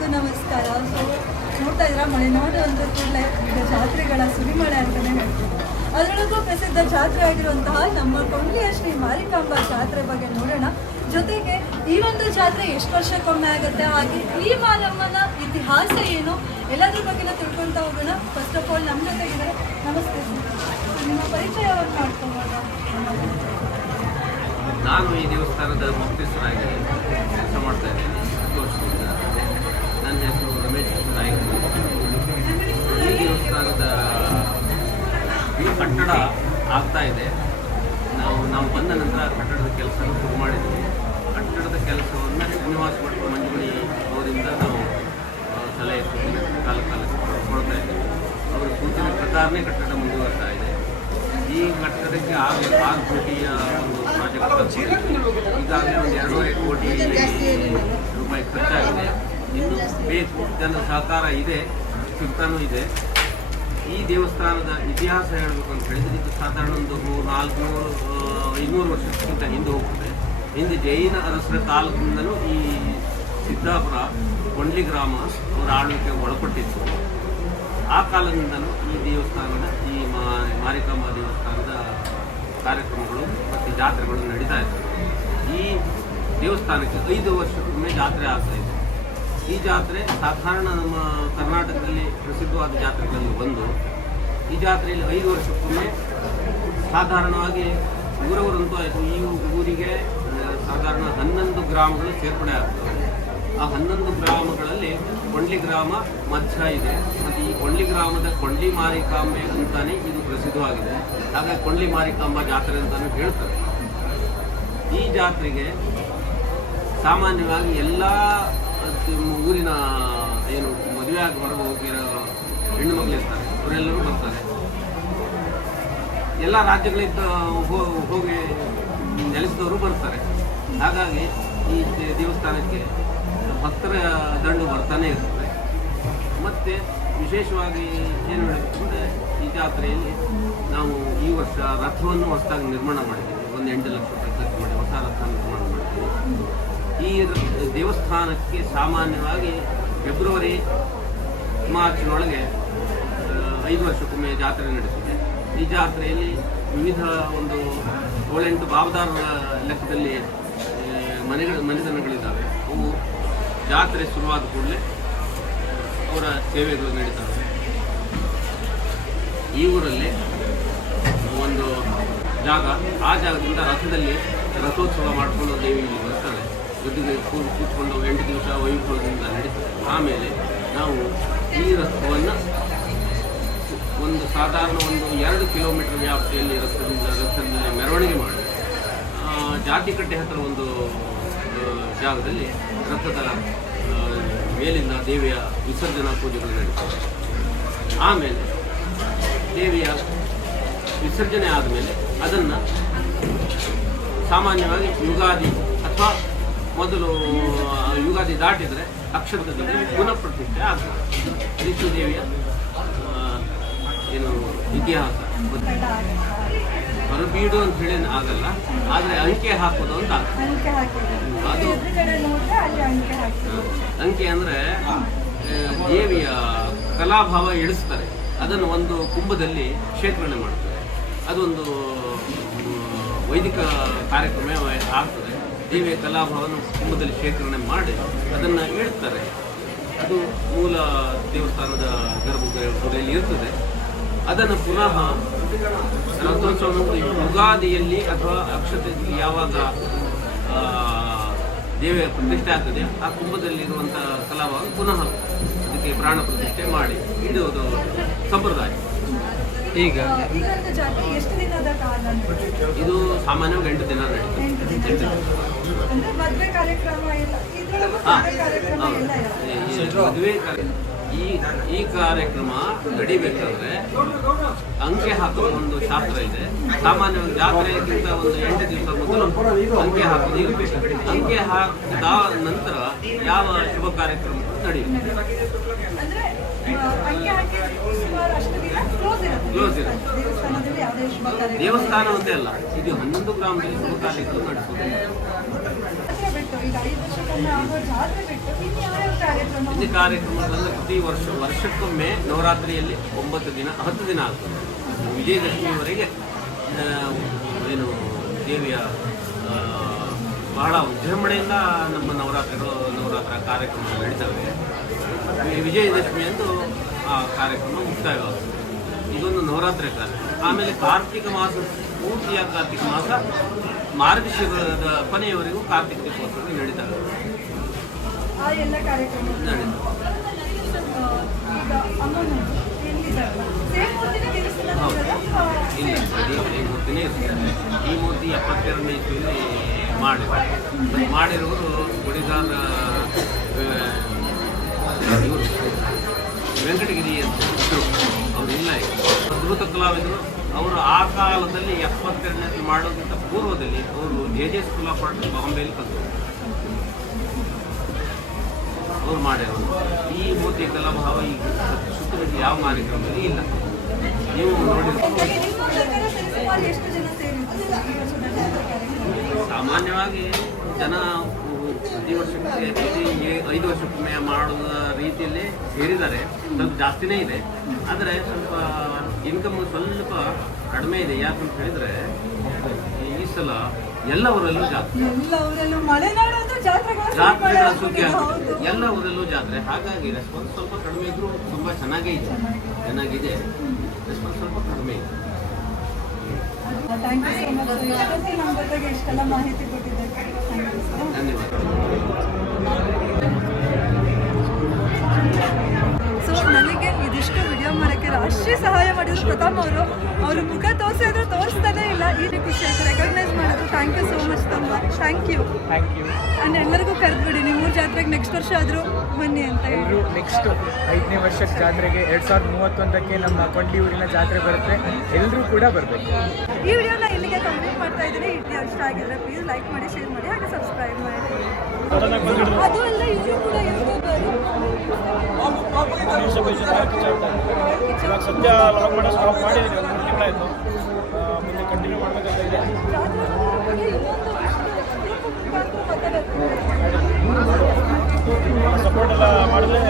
ಎಲ್ಲರಿಗೂ ನಮಸ್ಕಾರ. ಸೊ ನೋಡ್ತಾ ಇದ್ದೀರಾ, ಮಲೆನಾಡು ಅಂದ ಕೂಡಲೇ ಈಗ ಜಾತ್ರೆಗಳ ಸುರಿಮಳೆ ಅಂತಲೇ ಹೇಳ್ತೀವಿ. ಅದರೊಳಗೂ ಪ್ರಸಿದ್ಧ ಜಾತ್ರೆ ಆಗಿರುವಂತಹ ನಮ್ಮ ಕೊಂಡ್ಲಿಯ ಶ್ರೀ ಮಾರಿಕಾಂಬಾ ಜಾತ್ರೆ ಬಗ್ಗೆ ನೋಡೋಣ. ಜೊತೆಗೆ ಈ ಒಂದು ಜಾತ್ರೆ ಎಷ್ಟು ವರ್ಷಕ್ಕೊಮ್ಮೆ ಆಗುತ್ತೆ, ಹಾಗೆ ಈ ಮಾರಮ್ಮನ ಇತಿಹಾಸ ಏನು, ಎಲ್ಲದ್ರ ಬಗ್ಗೆನ ತಿಳ್ಕೊಳ್ತಾ ಹೋಗೋಣ. ಫಸ್ಟ್ ಆಫ್ ಆಲ್ ನಮ್ಮ ಜೊತೆಗಿದ್ದಾರೆ. ನಮಸ್ತೆ ಸರ್, ನಿಮ್ಮ ಪರಿಚಯವನ್ನು ಮಾಡ್ಕೊಬೋದ? ನಾನು ಈ ದೇವಸ್ಥಾನದ ಮುಖ್ಯಸ್ಥರಾಗಿ ಕೆಲಸ ಮಾಡ್ತಾ ಇದ್ದೇನೆ 10 ವರ್ಷದಿಂದ. ನನ್ನ ಹೆಸರು ರಮೇಶ್ ನಾಯ್ಕ. ಈ ದೇವಸ್ಥಾನದ ಕಟ್ಟಡ ಆಗ್ತಾ ಇದೆ. ನಾವು ಬಂದ ನಂತರ ಕಟ್ಟಡದ ಕೆಲಸ ಶುರು ಮಾಡಿದ್ವಿ. ಕಟ್ಟಡದ ಕೆಲಸವನ್ನು ಶ್ರೀನಿವಾಸ ಭಟ್ ಮಂಜುಮಣಿ ಅವರಿಂದ ನಾವು ಸಲಹೆ ಸೂಚನೆ ಕಾಲಕ್ಕೆ ಕೊಡ್ತಾ ಇದ್ದೀವಿ. ಅವರ ಸೂಚನೆ ಪ್ರಕಾರನೇ ಕಟ್ಟಡ ಮುಂದುವರ್ತಾ ಇದೆ. ಈ ಕಟ್ಟಡಕ್ಕೆ 6 ಕೋಟಿಯ ಒಂದು ಪ್ರಾಜೆಕ್ಟ್ ಈಗಾಗಲೇ ಒಂದು 2.5 ಕೋಟಿ ರೂಪಾಯಿ ಖರ್ಚಾಗಿದೆ. ಇನ್ನು ಬೇಕು ಜನರ ಸಹಕಾರ ಇದೆ, ಸಿಗ್ತಾನೂ ಇದೆ. ಈ ದೇವಸ್ಥಾನದ ಇತಿಹಾಸ ಹೇಳಬೇಕು ಅಂತ ಹೇಳಿದರೆ, ಇದು ಸಾಧಾರಣ ಒಂದು 400-500 ವರ್ಷಕ್ಕಿಂತ ಹಿಂದೆ ಹೋಗ್ತದೆ. ಹಿಂದೆ ಜೈನ ಅರಸರ ಕಾಲದಿಂದಲೂ ಈ ಸಿದ್ದಾಪುರ ಕೊಂಡ್ಲಿ ಗ್ರಾಮ ಅವರ ಆಳ್ವಿಕೆ ಒಳಪಟ್ಟಿತ್ತು. ಆ ಕಾಲದಿಂದಲೂ ಈ ದೇವಸ್ಥಾನದ ಈ ಮಾರಿಕಾಂಬಾ ದೇವಸ್ಥಾನದ ಕಾರ್ಯಕ್ರಮಗಳು ಮತ್ತು ಜಾತ್ರೆಗಳು ನಡೀತಾ ಇರ್ತವೆ. ಈ ದೇವಸ್ಥಾನಕ್ಕೆ 5 ವರ್ಷಕ್ಕೊಮ್ಮೆ ಜಾತ್ರೆ ಆಗ್ತಾ ಇದೆ. ಈ ಜಾತ್ರೆ ಸಾಧಾರಣ ನಮ್ಮ ಕರ್ನಾಟಕದಲ್ಲಿ ಪ್ರಸಿದ್ಧವಾದ ಜಾತ್ರೆಗಳಲ್ಲಿ ಒಂದು. ಈ ಜಾತ್ರೆಯಲ್ಲಿ 5 ವರ್ಷಕ್ಕೊಮ್ಮೆ ಸಾಧಾರಣವಾಗಿ ಊರವರಂತೂ ಆಯಿತು. ಈ ಊರಿಗೆ ಸಾಧಾರಣ 11 ಗ್ರಾಮಗಳು ಸೇರ್ಪಡೆ ಆಗ್ತವೆ. ಆ 11 ಗ್ರಾಮಗಳಲ್ಲಿ ಕೊಂಡ್ಲಿ ಗ್ರಾಮ ಮಧ್ಯ ಇದೆ. ಮತ್ತು ಈ ಕೊಂಡ್ಲಿ ಗ್ರಾಮದ ಕೊಂಡ್ಲಿ ಮಾರಿಕಾಂಬೆ ಅಂತಾನೆ ಇದು ಪ್ರಸಿದ್ಧವಾಗಿದೆ. ಹಾಗಾಗಿ ಕೊಂಡ್ಲಿ ಮಾರಿಕಾಂಬಾ ಜಾತ್ರೆ ಅಂತಾನು ಹೇಳ್ತಾರೆ. ಈ ಜಾತ್ರೆಗೆ ಸಾಮಾನ್ಯವಾಗಿ ಎಲ್ಲ ಊರಿನ ಏನು ಮದುವೆ ಆಗಿ ಹೊರಗೆ ಹೋಗಿರೋ ಹೆಣ್ಣು ಮಕ್ಕಳಿರ್ತಾರೆ, ಅವರೆಲ್ಲರೂ ಬರ್ತಾರೆ. ಎಲ್ಲ ರಾಜ್ಯಗಳಿಂದ ಹೋಗಿ ನೆಲೆಸಿದವರು ಬರ್ತಾರೆ. ಹಾಗಾಗಿ ಈ ದೇವಸ್ಥಾನಕ್ಕೆ ಭಕ್ತರ ದಂಡು ಬರ್ತಾನೆ ಇರ್ತದೆ. ಮತ್ತು ವಿಶೇಷವಾಗಿ ಏನು ಹೇಳಬೇಕಂದ್ರೆ, ಈ ಜಾತ್ರೆಯಲ್ಲಿ ನಾವು ಈ ವರ್ಷ ರಥವನ್ನು ಹೊಸದಾಗಿ ನಿರ್ಮಾಣ ಮಾಡಿದ್ದೀವಿ. ಒಂದು 8 ಲಕ್ಷ ರೂಪಾಯಿ ಖರ್ಚು ಮಾಡಿ ಹೊಸ ರಥ ನಿರ್ಮಾಣ ಮಾಡಿದ್ದೀವಿ. ಈ ದೇವಸ್ಥಾನಕ್ಕೆ ಸಾಮಾನ್ಯವಾಗಿ ಫೆಬ್ರವರಿ ಮಾರ್ಚ್ನೊಳಗೆ 5 ವರ್ಷಕ್ಕೊಮ್ಮೆ ಜಾತ್ರೆ ನಡೆಯುತ್ತದೆ. ಈ ಜಾತ್ರೆಯಲ್ಲಿ ವಿವಿಧ ಒಂದು 7-8 ಬಾವದಾರರ ಲೆಕ್ಕದಲ್ಲಿ ಮನೆತನಗಳಿದ್ದಾವೆ. ಅವು ಜಾತ್ರೆ ಶುರುವಾದ ಕೂಡಲೇ ಅವರ ಸೇವೆಗಳು ನಡೀತವೆ. ಈ ಊರಲ್ಲಿ ಒಂದು ಜಾಗ, ಆ ಜಾಗದಿಂದ ರಥದಲ್ಲಿ ರಥೋತ್ಸವ ಮಾಡಿಕೊಂಡು ದೇವಿ ಬರ್ತಾರೆ. ಜೊತೆಗೆ ಕೂತ್ಕೊಂಡು 8 ದಿವಸ ವೈಭವದಿಂದ ನಡೀತದೆ. ಆಮೇಲೆ ನಾವು ಈ ರಥವನ್ನು ಒಂದು ಸಾಧಾರಣ 2 ಕಿಲೋಮೀಟರ್ ವ್ಯಾಪ್ತಿಯಲ್ಲಿ ರಥದಲ್ಲಿ ಮೆರವಣಿಗೆ ಮಾಡಿ ಜಾತಿಕಟ್ಟೆ ಹತ್ತಿರ ಒಂದು ಜಾಗದಲ್ಲಿ ರಥದ ಮೇಲಿಂದ ದೇವಿಯ ವಿಸರ್ಜನಾ ಪೂಜೆಗಳು ನಡೀತವೆ. ಆಮೇಲೆ ದೇವಿಯ ವಿಸರ್ಜನೆ ಆದಮೇಲೆ ಅದನ್ನು ಸಾಮಾನ್ಯವಾಗಿ ಯುಗಾದಿ ಅಥವಾ ಮೊದಲು ಯುಗಾದಿ ದಾಟಿದರೆ ಅಕ್ಷರದಲ್ಲಿ ಪುನಃ ಪ್ರತಿಷ್ಠೆ ಆಗ್ತದೆ. ಇಷ್ಟು ದೇವಿಯ ಏನು ಇತಿಹಾಸ. ಹೊರಬೀಡು ಅಂತ ಹೇಳಿ ಆಗಲ್ಲ, ಆದರೆ ಅಂಕೆ ಹಾಕೋದು ಅಂತ ಅದು ಅಂಕೆ ಅಂದರೆ ದೇವಿಯ ಕಲಾಭಾವ ಇಳಿಸ್ತಾರೆ. ಅದನ್ನು ಒಂದು ಕುಂಭದಲ್ಲಿ ಶೇಖರಣೆ ಮಾಡ್ತಾರೆ. ಅದೊಂದು ವೈದಿಕ ಕಾರ್ಯಕ್ರಮ ಆಗ್ತದೆ. ದೇವಿಯ ಕಲಾಭಾವವನ್ನು ಕುಂಭದಲ್ಲಿ ಶೇಖರಣೆ ಮಾಡಿ ಅದನ್ನು ಇಡ್ತಾರೆ. ಅದು ಮೂಲ ದೇವಸ್ಥಾನದ ಗರ್ಭಗುಡಿಯಲ್ಲಿ ಇರ್ತದೆ. ಅದನ್ನು ಪುನಃ ರಥೋತ್ಸವ ಯುಗಾದಿಯಲ್ಲಿ ಅಥವಾ ಅಕ್ಷತೆಯಲ್ಲಿ ಯಾವಾಗ ದೇವಿಯ ಪ್ರತಿಷ್ಠೆ ಆಗ್ತದೆ, ಆ ಕುಂಭದಲ್ಲಿರುವಂಥ ಕಲಾಭಾವ ಪುನಃ ಅದಕ್ಕೆ ಪ್ರಾಣ ಪ್ರತಿಷ್ಠೆ ಮಾಡಿ ಇಡುವುದು ಸಂಪ್ರದಾಯ. ಈಗ ಇದು ಸಾಮಾನ್ಯವಾಗಿ 8 ದಿನ ನಡೀತದೆ. ಮದುವೆ ಈ ಕಾರ್ಯಕ್ರಮ ನಡಿಬೇಕಾದ್ರೆ ಅಂಕೆ ಹಾಕುವ ಒಂದು ಶಾಸ್ತ್ರ ಇದೆ. ಸಾಮಾನ್ಯವಾಗಿ ಜಾತ್ರೆಗಿಂತ ಒಂದು 8 ದಿವಸ ಮೊದಲು ಅಂಕೆ ಹಾಕೋದು ಇರಬೇಕು. ಅಂಕೆ ಹಾಕಿದ ನಂತರ ಯಾವ ಶುಭ ಕಾರ್ಯಕ್ರಮ ನಡೆಯುತ್ತೆ. ಅಂದ್ರೆ ಅಂಕೆ ಹಾಕಿ ಸುಮಾರು ಅಷ್ಟು ದಿನ ಕ್ಲೋಸ್ Close ಇರುತ್ತೆ ಇರುತ್ತೆ. ದೇವಸ್ಥಾನದಲ್ಲಿ ಯಾವುದೇ ಶುಭ ಕಾರ್ಯಕ್ರಮ ದೇವಸ್ಥಾನ ಒಂದೇ ಅಲ್ಲ, ಇದು 11 ಗ್ರಾಮದಲ್ಲಿ ಶುಭ ಕಾರ್ಯಕ್ರಮ ನಡೆಸುವುದು. ಜಾತ್ರೆ ಬಿಟ್ಟು ಈಗ 5 ವರ್ಷಕ್ಕೊಮ್ಮೆ ಆಗೋ ಜಾತ್ರೆ ಬಿಟ್ಟು ಇನ್ನು ಯಾವ್ಯಾವ ಕಾರ್ಯಕ್ರಮ ಇನ್ನು ಕಾರ್ಯಕ್ರಮಗಳನ್ನು ಪ್ರತಿ ವರ್ಷಕ್ಕೊಮ್ಮೆ ನವರಾತ್ರಿಯಲ್ಲಿ 9 ದಿನ 10 ದಿನ ಆಗ್ತದೆ. ವಿಜಯದಶಮಿಯವರೆಗೆ ಏನು ದೇವಿಯ ಬಹಳ ವಿಜೃಂಭಣೆಯಿಂದ ನಮ್ಮ ನವರಾತ್ರ ಕಾರ್ಯಕ್ರಮ ನಡೀತವೆ. ಈ ವಿಜಯದಶಮಿಯಂದು ಆ ಕಾರ್ಯಕ್ರಮ ಮುಕ್ತಾಯವಾಗ್ತದೆ. ಇದೊಂದು ನವರಾತ್ರಿ ಕಾರ್ಯಕ್ರಮ. ಆಮೇಲೆ ಕಾರ್ತಿಕ ಮಾಸ ಪೂರ್ತಿಯ ಕಾರ್ತಿಕ ಮಾಸ ಮಾರ್ಗಶಿರದ ಕೊನೆಯವರೆಗೂ ಕಾರ್ತಿಕ ದೀಪೋತ್ಸವ ನಡೀತವೆ. ಆ ಎಲ್ಲ ಕಾರ್ಯಕ್ರಮ ನಡೀತವೆ. ಈಗ ಅಮ್ಮನ ಎಲ್ಲಿದ್ದಾರೆ ಸೇಮ್ ಮೂರ್ತಿನ ದೇವಸ್ಥಾನದಲ್ಲಿ ಇಲ್ಲ, ಈ ಮೂರ್ತಿನೇ ಇರ್ತದೆ. ಈ ಮೂರ್ತಿ 72ನೇ ಇಸ್ವಿಯಲ್ಲಿ ಮಾಡಿರೋರು ಗುಡಿಗಾರ ಇವರು ವೆಂಕಟಗಿರಿ ಅಂತ ಇದ್ರು. ಅವರು ಇಲ್ಲ, ಅದ್ಭುತ ಕಲಾವಿದರು. ಅವರು ಆ ಕಾಲದಲ್ಲಿ 72ನೇ ಮಾಡೋದಕ್ಕಿಂತ ಪೂರ್ವದಲ್ಲಿ ಅವರು ಜೆ ಸ್ಕೂಲ್ ಆಫ್ ಆರ್ಟ್ ಬಾಂಬೆಯಲ್ಲಿ ಕಲಿತರು. ಅವ್ರು ಮಾಡಿರೋರು. ಈ ಮೂರ್ತಿ ಕಲಾಭಾವ ಈಗ ಸುತ್ತಮುತ್ತ ಯಾವ ಕಾರ್ಯಕ್ರಮದಲ್ಲಿ ಇಲ್ಲ. ನೀವು ನೋಡಿದ್ರೆ ಎಷ್ಟು ಜನ ಸೇರಿದ್ರು ಈ ವರ್ಷದ ಜಾತ್ರೆ ಕಾರ್ಯಕ್ರಮ? ಸಾಮಾನ್ಯವಾಗಿ ಜನ ಪ್ರತಿ ವರ್ಷಕ್ಕೆ ಪ್ರತಿ 5 ವರ್ಷಕ್ಕೊಮ್ಮೆ ಮಾಡುವ ರೀತಿಯಲ್ಲಿ ಸೇರಿದ್ದಾರೆ. ಸ್ವಲ್ಪ ಜಾಸ್ತಿನೇ ಇದೆ, ಆದರೆ ಸ್ವಲ್ಪ ಇನ್ಕಮ್ ಸ್ವಲ್ಪ ಕಡಿಮೆ ಇದೆ. ಯಾಕಂತ ಹೇಳಿದರೆ ಈ ಸಲ ಎಲ್ಲ ಊರಲ್ಲೂ ಜಾತ್ರೆ, ಎಲ್ಲ ಊರಲ್ಲೂ ಮಲೆನಾಡು ಅಂದ್ರೆ ಜಾತ್ರೆಗಳ ಸುಗ್ಗಿ ಆಗ್ತದೆ. ಎಲ್ಲ ಊರಲ್ಲೂ ಜಾತ್ರೆ. ಹಾಗಾಗಿ ರೆಸ್ಪಾನ್ಸ್ ಸ್ವಲ್ಪ ಕಡಿಮೆ ಇದ್ರೂ ತುಂಬ ಚೆನ್ನಾಗಿದೆ. ರೆಸ್ಪಾನ್ಸ್ ಸ್ವಲ್ಪ ಕಡಿಮೆ ಇದೆ. Thank you so much. ಇವತ್ತು ನಮ್ಮ ಜೊತೆಗೆ ಇಷ್ಟೆಲ್ಲ ಮಾಹಿತಿ ಕೊಟ್ಟಿದ್ದಕ್ಕೆ ಥ್ಯಾಂಕ್ ಯು ಸರ್. ಸೊ ನನಗೆ ಇದಿಷ್ಟು ವಿಡಿಯೋ ಮಾಡೋಕ್ಕೆ ರಾಷ್ಟ್ರೀಯ ಸಹಾಯ ಮಾಡಿದ್ರು ಪ್ರತಾಪ್ ಅವರು ಮುಖ ತೋರಿಸ್ತಾನೆ ಇಲ್ಲ. ಈ ಖುಷಿ ಆಯ್ತು, ರೆಕಗ್ನೈಸ್ ಮಾಡಿದ್ರು. ಥ್ಯಾಂಕ್ ಯು ಸೋ ಮಚ್ ತಮ್ಮ. Thank you. ಆ್ಯಂಡ್ ಎಲ್ಲರಿಗೂ ಕರೆದ್ಬಿಡಿ, ನಿಮ್ಮೂರು ಜಾತ್ರೆಗೆ ನೆಕ್ಸ್ಟ್ ವರ್ಷ ಆದರೂ ಬನ್ನಿ ಅಂತ ಹೇಳಿ. ನೆಕ್ಸ್ಟ್ 5ನೇ ವರ್ಷದ ಜಾತ್ರೆಗೆ 2031ಕ್ಕೆ ನಮ್ಮ ಕೊಂಡಿ ಊರಿನ ಜಾತ್ರೆ ಬರುತ್ತೆ. ಎಲ್ಲರೂ ಕೂಡ ಬರಬೇಕು. ಈ ವಿಡಿಯೋನ ಇಲ್ಲಿಗೆ ಕಂಪ್ಲೀಟ್ ಮಾಡ್ತಾ ಇದ್ದೀನಿ. ವಿಡಿಯೋ ಇಷ್ಟ ಆಗಿದ್ರೆ ಪ್ಲೀಸ್ ಲೈಕ್ ಮಾಡಿ, ಶೇರ್ ಮಾಡಿ, ಹಾಗೆ ಸಬ್ಸ್ಕ್ರೈಬ್ ಮಾಡಿ. ಅದು ಅಲ್ಲ, ಇವರು ಕೂಡ ಇವಾಗ ಸದ್ಯ ಲಾಕ್ ಮಾಡೋ ಸ್ಟಾಪ್ ಮಾಡಿದ್ದೀವಿ. 3 ತಿಂಗಳಾಯಿತು. ಮುಂದೆ ಕಂಟಿನ್ಯೂ ಮಾಡಬೇಕಂತ ಇದೆ. ಸಪೋರ್ಟ್ ಎಲ್ಲ ಮಾಡಿದ್ರೆ